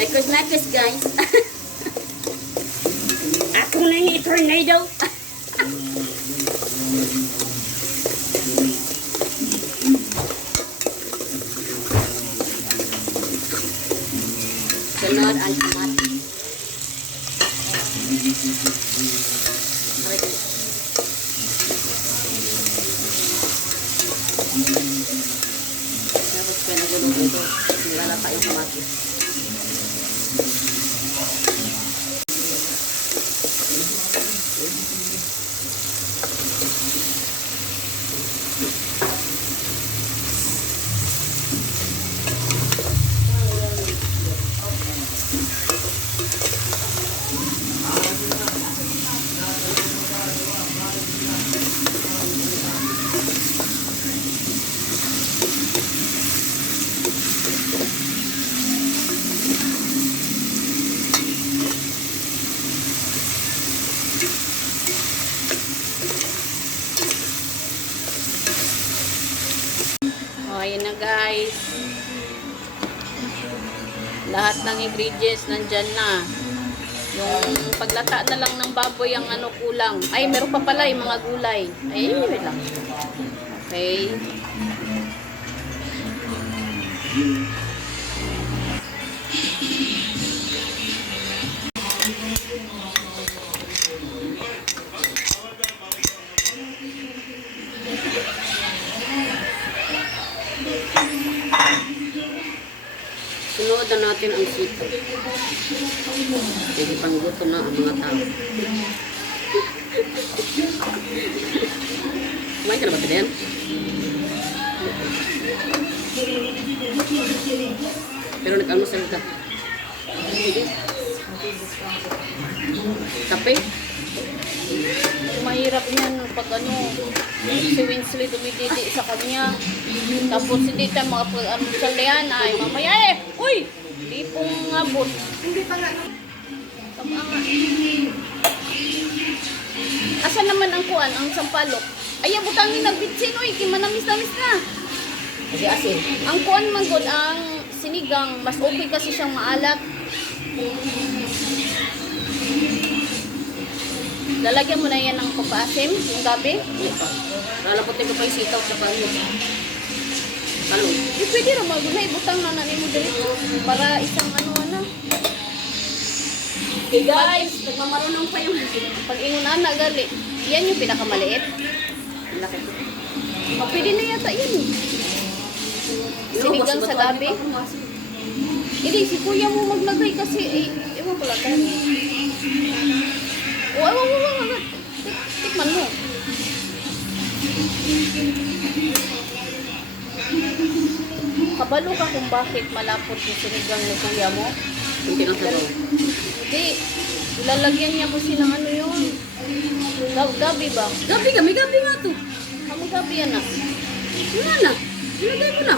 Nakers-nakers, guys. Ako na yung tornado. Sunod ang kamatis. Aray. Tapos pinagulong ito. Nilalata yung kamatis. Ayan na guys. Lahat ng ingredients nandyan na. Yung paglata na lang ng baboy ang ano kulang. Ay, meron pa pala yung mga gulay. Ay, wait lang. Okay. Sunod na natin ang sito. Sige, panggutom na ang mga tao. Kumain ka na ba din? Pero nag-almusal ka. Sige. Kape? Mahirap yan pag ano, si Winsley dumididi sa kanya. Tapos hindi tayo makapag-almusal na yan. Ay, mamaya eh! Uy! Hindi pong abot. Hindi pa nga. Tama nga. Asan naman ang kuan, ang sampalok? Ay, butangin ng bitsin, uy, kimanamis-namis na. Kasi asin. Ang kuan man gud ang sinigang, mas okay kasi siyang maalat. Lalagyan mo na yan ng papaasim, yung gabi. Lalapot ko pa yung sitaw sa palo. Palo. Eh, pwede rin mag na ibutang na nanin mo dito para isang ano ano. Okay guys, nagmamarunong pa yung Pag ingon anak gali, yan yung pinakamaliit. laki. Pwede na yata yan. Sinigang sa gabi. Hindi, si kuya mo maglagay kasi, eh, ewan ko lang ewan, ewan, ewan. Tik- Tikman mo. Kabalo ka kung bakit malapot yung sinigang ni kuya mo. Kunti lang sabaw. Hindi, ilalagyan niya kasi ng ano yun. Gab gabi ba? Gabi ka, may gabi nga to. Ang gabi yan ah. Wala na. Ilagay mo na.